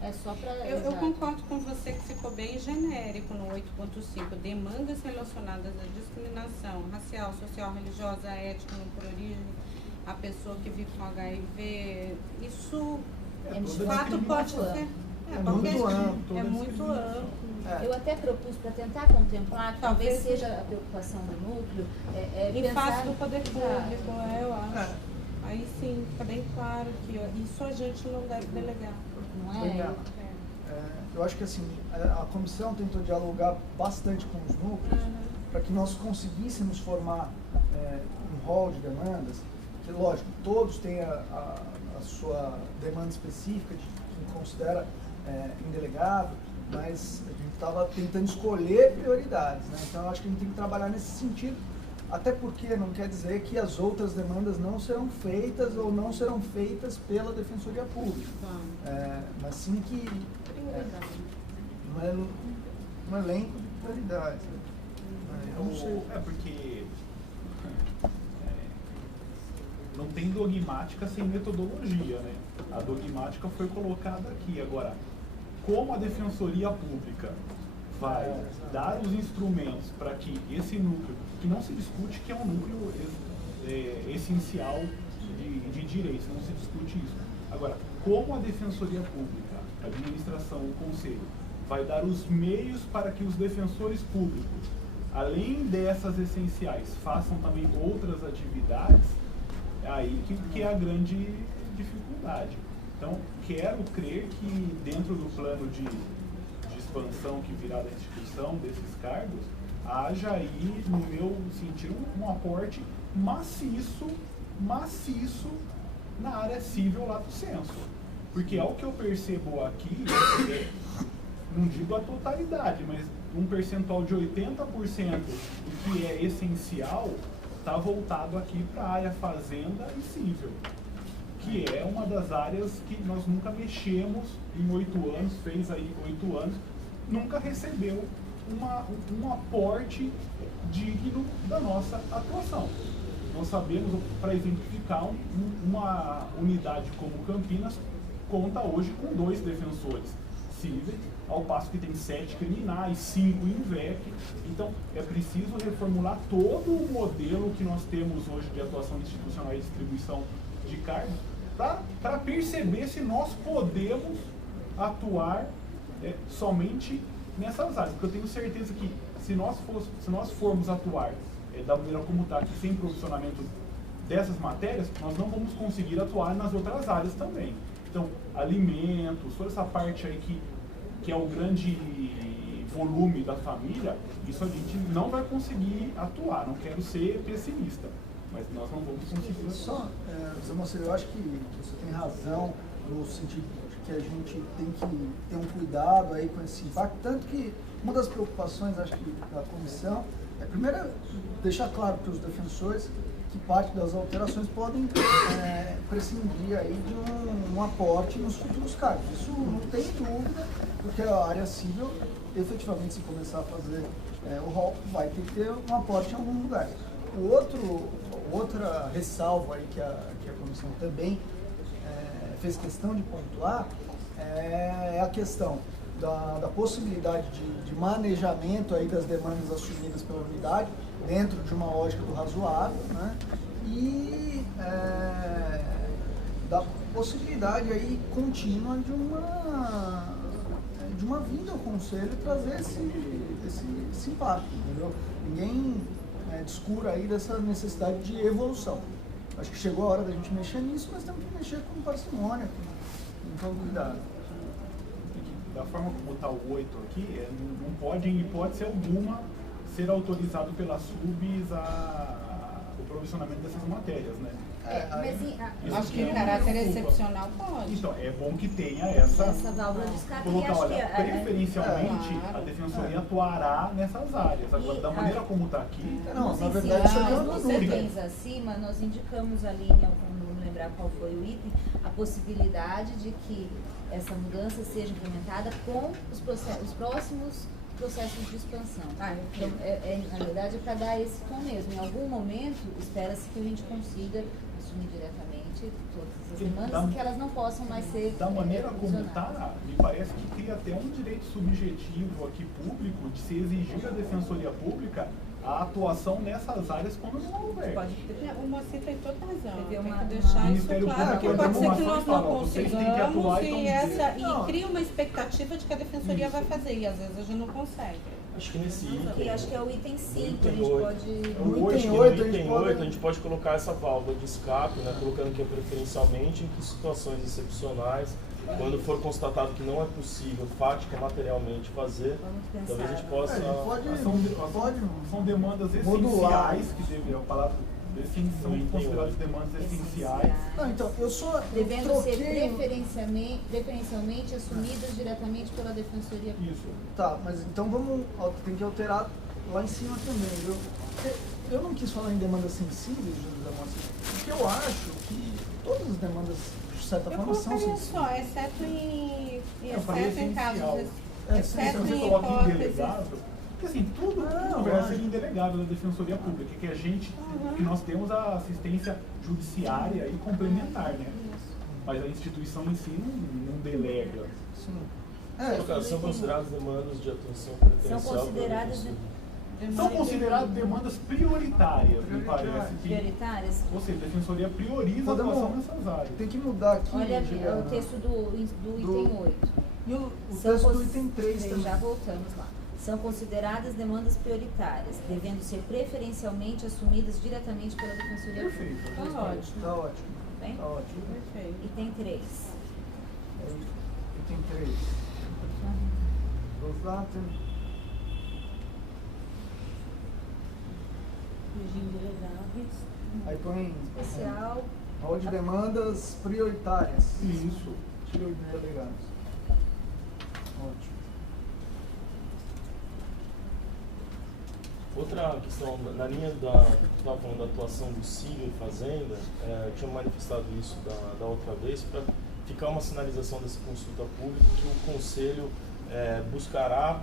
É só para... Eu concordo com você que ficou bem genérico no 8.5. Demandas relacionadas à discriminação racial, social, religiosa, étnica, por origem, a pessoa que vive com HIV. Isso, de fato, pode ser... muito amplo. É muito amplo. Eu até propus para tentar contemplar, que talvez seja a preocupação do núcleo, Em face do poder público, eu acho. Aí sim, fica bem claro que isso a gente não deve delegar. Não é? Eu acho que assim, a comissão tentou dialogar bastante com os núcleos para que nós conseguíssemos formar um rol de demandas, que lógico, todos têm a sua demanda específica de quem considera indelegável, mas a gente estava tentando escolher prioridades, né? Então eu acho que a gente tem que trabalhar nesse sentido, até porque não quer dizer que as outras demandas não serão feitas ou não serão feitas pela Defensoria Pública, mas sim que um elenco de prioridades. Eu não sei. Porque não tem dogmática sem metodologia, né? A dogmática foi colocada aqui. Agora, como a Defensoria Pública vai dar os instrumentos para que esse núcleo, que não se discute que é um núcleo essencial de direitos, não se discute isso. Agora, como a Defensoria Pública, a administração, o Conselho, vai dar os meios para que os defensores públicos, além dessas essenciais, façam também outras atividades, é aí que é a grande dificuldade. Então, quero crer que dentro do plano de expansão que virá da instituição, desses cargos, haja aí, no meu sentido, um aporte maciço na área civil lato sensu. Porque ao que eu percebo aqui, não digo a totalidade, mas um percentual de 80% do que é essencial está voltado aqui para a área fazenda e civil, que é uma das áreas que nós nunca mexemos em 8 anos, fez aí 8 anos, nunca recebeu um aporte digno da nossa atuação. Nós sabemos, para exemplificar, uma unidade como Campinas conta hoje com 2 defensores cíveis, ao passo que tem 7 criminais, 5 INVEC. Então, é preciso reformular todo o modelo que nós temos hoje de atuação institucional e distribuição de cargos para perceber se nós podemos atuar somente nessas áreas. Porque eu tenho certeza que se nós formos atuar da maneira como está aqui, sem provisionamento dessas matérias, nós não vamos conseguir atuar nas outras áreas também. Então, alimentos, toda essa parte aí que é o grande volume da família, isso a gente não vai conseguir atuar. Não quero ser pessimista, mas nós não vamos conseguir atuar. Só, Zé Mocelli, eu acho que você tem razão no sentido de que a gente tem que ter um cuidado aí com esse impacto, tanto que uma das preocupações, acho que, da comissão é, primeiro, deixar claro para os defensores que parte das alterações podem prescindir aí de um aporte nos futuros cargos. Isso não tem dúvida, porque a área civil, efetivamente, se começar a fazer o rol, vai ter que ter um aporte em algum lugar. Outra ressalva aí que a comissão também fez questão de pontuar é a questão da possibilidade de manejamento aí das demandas assumidas pela unidade dentro de uma lógica do razoável, né? E da possibilidade aí contínua de uma vinda ao Conselho trazer esse impacto, entendeu? Ninguém descura aí dessa necessidade de evolução. Acho que chegou a hora da gente mexer nisso, mas temos que mexer com parcimônia, com todo cuidado. Da forma como está o 8 aqui, não pode, em hipótese alguma, ser autorizado pelas SUBs o provisionamento dessas matérias, né? Acho que em caráter excepcional pode. Então, é bom que tenha essa válvula de escape. Colocar, olha, preferencialmente a Defensoria atuará nessas áreas. Agora, da maneira como está aqui... Não, na verdade, isso aqui nos itens acima, nós indicamos ali, em algum, não me lembrar qual foi o item, a possibilidade de que essa mudança seja implementada com os próximos processos de expansão. Então, na verdade, é para dar esse tom mesmo. Em algum momento, espera-se que a gente consiga assumir diretamente todas as demandas, que elas não possam mais ser da maneira como está, me parece que cria até um direito subjetivo aqui público de se exigir da Defensoria Pública a atuação nessas áreas quando não houver. O Moacir tem toda razão. Tem uma, que deixar isso Ministério claro, porque Público pode ser que nós não vocês têm que atuar, consigamos e cria uma expectativa de que a Defensoria vai fazer, e às vezes a gente não consegue. Acho que nesse item... E acho que é o item 5, a gente pode... No item 8 a gente pode colocar essa válvula de escape, né, colocando que é preferencialmente em que situações excepcionais, quando for constatado que não é possível, fática materialmente fazer, talvez a gente possa... São demandas essenciais, que deveriam, a palavra são consideradas demandas essenciais. Não, então, devendo ser preferencialmente assumidas diretamente pela Defensoria Pública. Isso. Tá, mas então tem que alterar lá em cima também, viu? Eu não quis falar em demandas sensíveis, José Moacir, porque eu acho que todas as demandas, de certa forma, são sensíveis. Só, exceto em casos... Exceto você coloca em delegado, porque assim, tudo vai ser indelegado da Defensoria Pública, que a gente, que nós temos a assistência judiciária e complementar, né? Mas a instituição em si não delega. Sim. São consideradas demandas de atuação preferencial. São consideradas demandas prioritárias, me parece. Prioritárias? Ou seja, a Defensoria prioriza a atuação nessas áreas. Tem que mudar aqui. Olha o texto do item 8. E o texto do item 3 também. Já voltamos lá. São consideradas demandas prioritárias, devendo ser preferencialmente assumidas diretamente pela Defensoria Pública. Tá ótimo. Tá ótimo. Bem? Tá ótimo. Perfeito. Item 3. Item 3. Vamos lá, aí põe especial. rol de demandas prioritárias. Isso. Tira 8 delegados. Ótimo. Outra questão, na linha da atuação do Cílio e Fazenda, eu tinha manifestado isso da outra vez, para ficar uma sinalização dessa consulta pública, que o Conselho buscará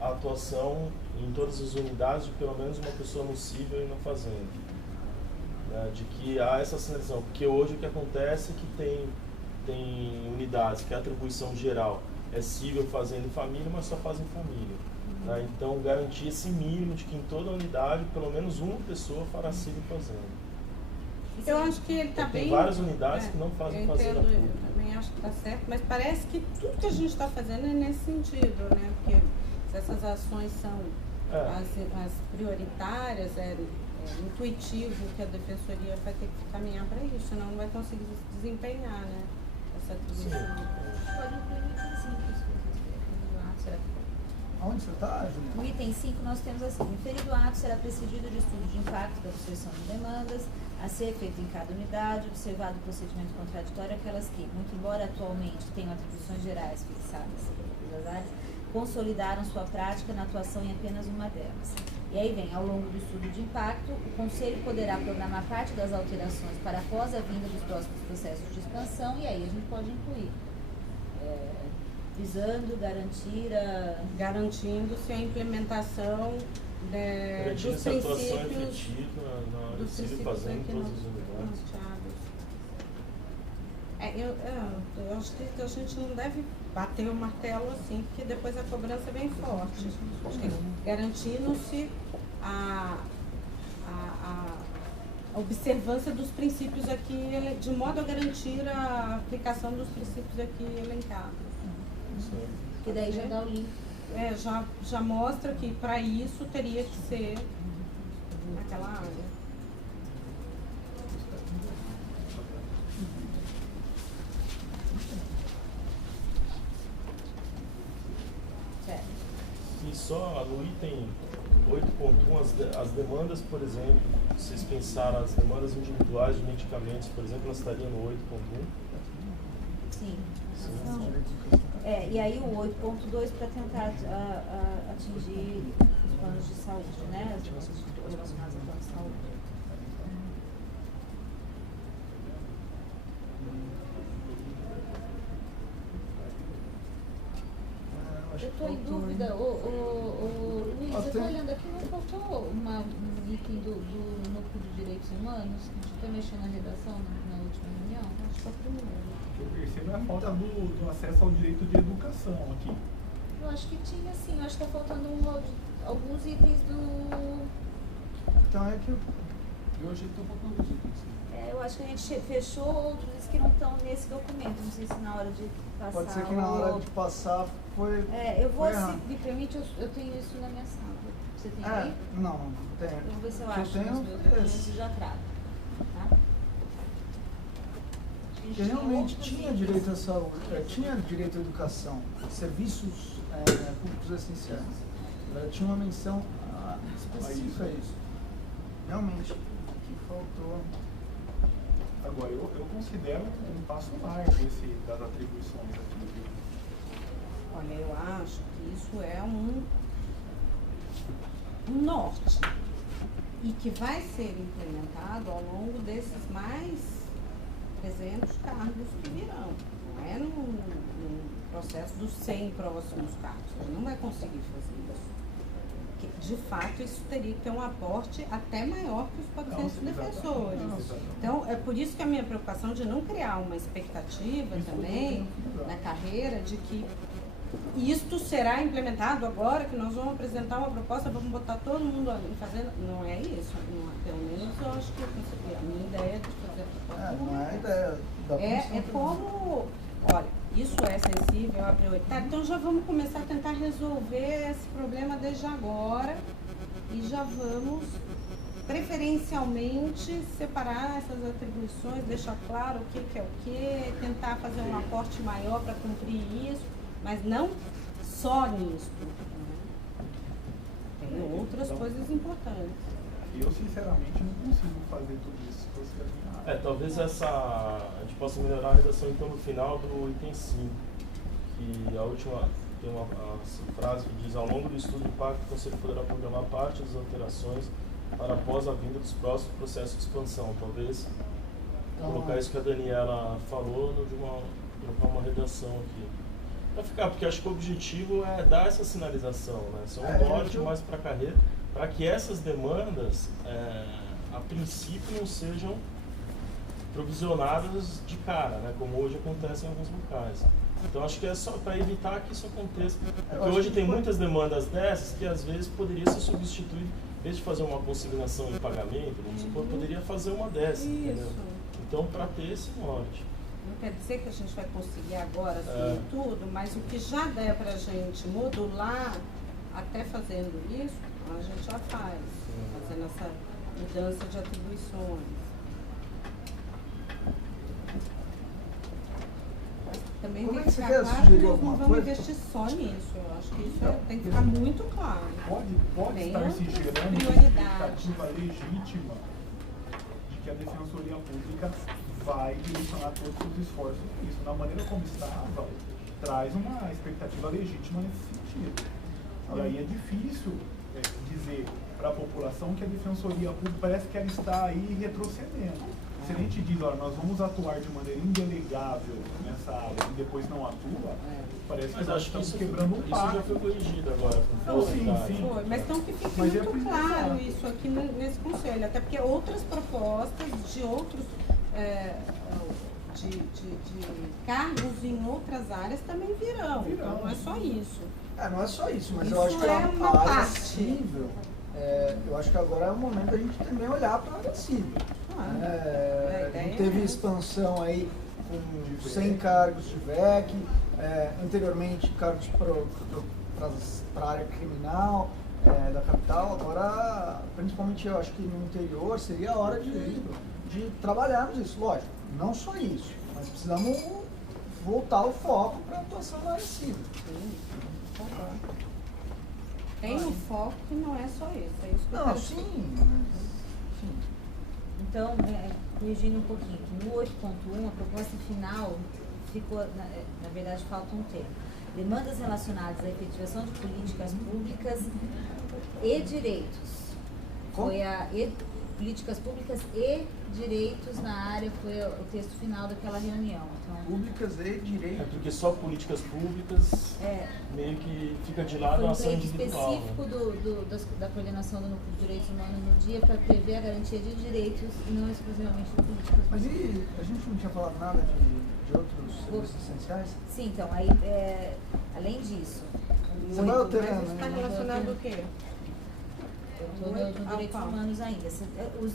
a atuação em todas as unidades de pelo menos uma pessoa no Cílio e na Fazenda. Né, de que há essa sinalização, porque hoje o que acontece é que tem unidades que a atribuição geral é Cílio, Fazenda e Família, mas só fazem família. Né? Então, garantir esse mínimo de que em toda unidade, pelo menos uma pessoa fará Cílio e Fazenda. Eu acho que ele está bem... Tem várias unidades que não fazem Fazenda pública. Eu também acho que está certo, mas parece que tudo que a gente está fazendo é nesse sentido, né? Porque se essas ações são as prioritárias, intuitivo que a Defensoria vai ter que caminhar para isso, senão não vai conseguir desempenhar, né? Essa atribuição. Pode incluir no item 5, será que... Aonde você está, Juliana? No item 5 nós temos assim: o referido ato será precedido de estudo de impacto da obstrução de demandas a ser feito em cada unidade, observado o procedimento contraditório aquelas que, muito embora atualmente tenham atribuições gerais fixadas pelas áreas, consolidaram sua prática na atuação em apenas uma delas. E aí vem, ao longo do estudo de impacto, o Conselho poderá programar parte das alterações para após a vinda dos próximos processos de expansão, e aí a gente pode incluir, visando garantir garantindo-se a implementação dos princípios dos princípios fazendo todas as unidades. Eu acho que a gente não deve bater o martelo assim, porque depois a cobrança é bem forte. Acho que garantindo-se a observância dos princípios aqui, de modo a garantir a aplicação dos princípios aqui elencados. Que daí já dá o link. Já mostra que para isso teria que ser naquela área. E só no item 8.1, as demandas, por exemplo, se vocês pensaram as demandas individuais de medicamentos, por exemplo, elas estariam no 8.1? Sim. E aí o 8.2 para tentar atingir os planos de saúde, né? As demandas relacionadas ao plano de saúde. Eu estou em dúvida, Luiz, eu estou olhando aqui, não faltou um item do Núcleo de Direitos Humanos? A gente está mexendo na redação na última reunião? Acho que foi o primeiro. Eu percebo a falta do acesso ao direito de educação aqui. Eu acho que tinha sim, eu acho que está faltando alguns itens do... Então é que eu achei que estão faltando os itens. Eu acho que a gente fechou outros que não estão nesse documento, não sei se na hora de passar... Pode ser que na hora de passar foi... eu vou, se me permite, eu tenho isso na minha sala. Você tem aí? Não tenho. Eu vou ver se eu Que acho eu tenho nos meus documentos e já trago. Tá? Porque realmente tinha direito à saúde, tinha direito à educação, serviços públicos essenciais. Tinha uma menção específica a isso. Realmente, que faltou. Agora, eu considero um passo largo esse das atribuições aqui. Olha, eu acho que isso é um norte e que vai ser implementado ao longo desses mais 300 cargos que virão. Não é no processo dos 100 próximos cargos. A gente não vai conseguir fazer isso. Porque, de fato, isso teria que ter um aporte até maior que os 400 defensores. Então, é por isso que a minha preocupação de não criar uma expectativa também na carreira de que isto será implementado agora, que nós vamos apresentar uma proposta, vamos botar todo mundo ali fazendo. Não é isso. Pelo menos eu acho que a minha ideia de fazer a proposta Não é a ideia da é como, olha, isso é sensível, é prioritário, então já vamos começar a tentar resolver esse problema desde agora e já vamos preferencialmente separar essas atribuições, deixar claro o que é o que, tentar fazer um aporte maior para cumprir isso, mas não só nisso. Tem outras coisas importantes. Eu, sinceramente, não consigo fazer tudo isso se fosse a minha área. Talvez a gente possa melhorar a redação então no final do item 5, que a última tem uma frase que diz: ao longo do estudo do pacto, o Conselho poderá programar parte das alterações para após a vinda dos próximos processos de expansão. Talvez colocar isso que a Daniela falou de uma redação aqui. Para ficar, porque acho que o objetivo é dar essa sinalização, né? São um norte mais para a carreira, para que essas demandas, a princípio, não sejam provisionadas de cara, né? Como hoje acontece em alguns locais. Então acho que é só para evitar que isso aconteça. Porque hoje tem muitas demandas dessas que às vezes poderia ser substituído, em vez de fazer uma consignação de pagamento, vamos supor, poderia fazer uma dessa, entendeu? Então, para ter esse norte. Não quer dizer que a gente vai conseguir agora assim, tudo, mas o que já der para a gente modular, até fazendo isso, a gente já faz, fazendo essa mudança de atribuições. Também Como tem é que que você ficar quer claro que sugerir nós alguma não vamos coisa? investir só nisso. Eu acho que isso tem que ficar muito claro. Pode Tem estar se outras gerando uma prioridades. expectativa legítima de que a Defensoria Pública vai direcionar todos os esforços nisso. Na maneira como estava, traz uma expectativa legítima nesse sentido. E aí é difícil dizer para a população que a Defensoria Pública parece que ela está aí retrocedendo. Se a gente diz, olha, nós vamos atuar de maneira indelegável nessa área e depois não atua, parece que Mas nós acho que estamos isso, quebrando o isso pacto. já foi corrigido agora. Não, sim. Foi, mas então que fique Mas é muito preciso claro falar. isso aqui nesse conselho, até porque outras propostas de outros de cargos em outras áreas também virão. Então não é só isso. Não é só isso, mas Isso eu acho que é a uma área parte. civil, eu acho que agora é o momento da gente também olhar para a área civil. A ideia Não teve é expansão aí com 100 cargos de VEC, anteriormente cargos para a área criminal da capital, agora, principalmente eu acho que no interior, seria a hora de trabalharmos isso. Lógico, não só isso, mas precisamos voltar o foco para a atuação na área civil. Tem um foco que não é só esse, é isso que eu Não, quero sim, dizer. sim. Então, corrigindo um pouquinho, que no 8.1 a proposta final ficou, na verdade falta um termo. Demandas relacionadas à efetivação de políticas públicas e direitos. Como? Foi políticas públicas e direitos na área, foi o texto final daquela reunião. Então, Públicas e direitos. Porque só políticas públicas meio que fica de lado foi a um ação pleito individual. específico da coordenação do Núcleo de Direitos Humanos no dia para prever a garantia de direitos e não exclusivamente de políticas públicas. Mas e a gente não tinha falado nada de outros serviços essenciais? Sim, então, aí, além disso, Você vai alterando, Mas isso está né? relacionado ao quê? eu estou no Direitos Humanos ainda. O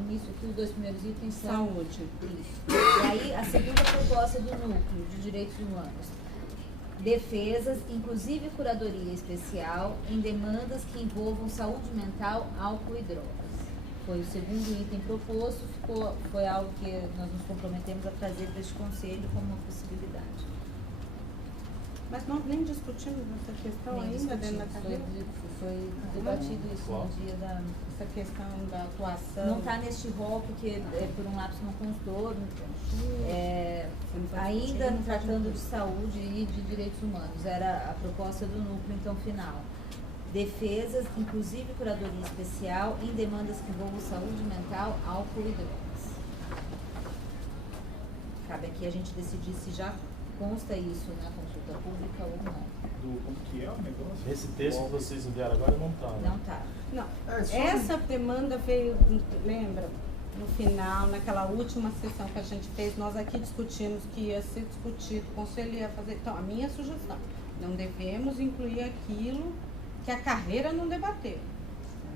início aqui, os dois primeiros itens são Saúde. isso. E aí, a segunda proposta do Núcleo de Direitos Humanos. Defesas, inclusive curadoria especial, em demandas que envolvam saúde mental, álcool e drogas. Foi o segundo item proposto, foi algo que nós nos comprometemos a trazer para este Conselho como uma possibilidade. Mas nós nem discutimos essa questão Nem ainda dentro da discutimos, cadeira? foi debatido isso no dia da... Essa questão da atuação. Não está neste rol, porque por um lapso não constou. Ainda tratando de saúde e de direitos humanos. Era a proposta do núcleo, então, final. Defesas, inclusive curadoria especial, em demandas que envolvam saúde mental, álcool e drogas. Cabe aqui a gente decidir se já consta isso na consulta pública ou não. Como que é o negócio? Nesse texto que vocês enviaram agora não está. Não está. Não. Só Essa demanda veio, lembra? No final, naquela última sessão que a gente fez, nós aqui discutimos que ia ser discutido, o conselho ia fazer. Então, a minha sugestão, não devemos incluir aquilo que a carreira não debateu.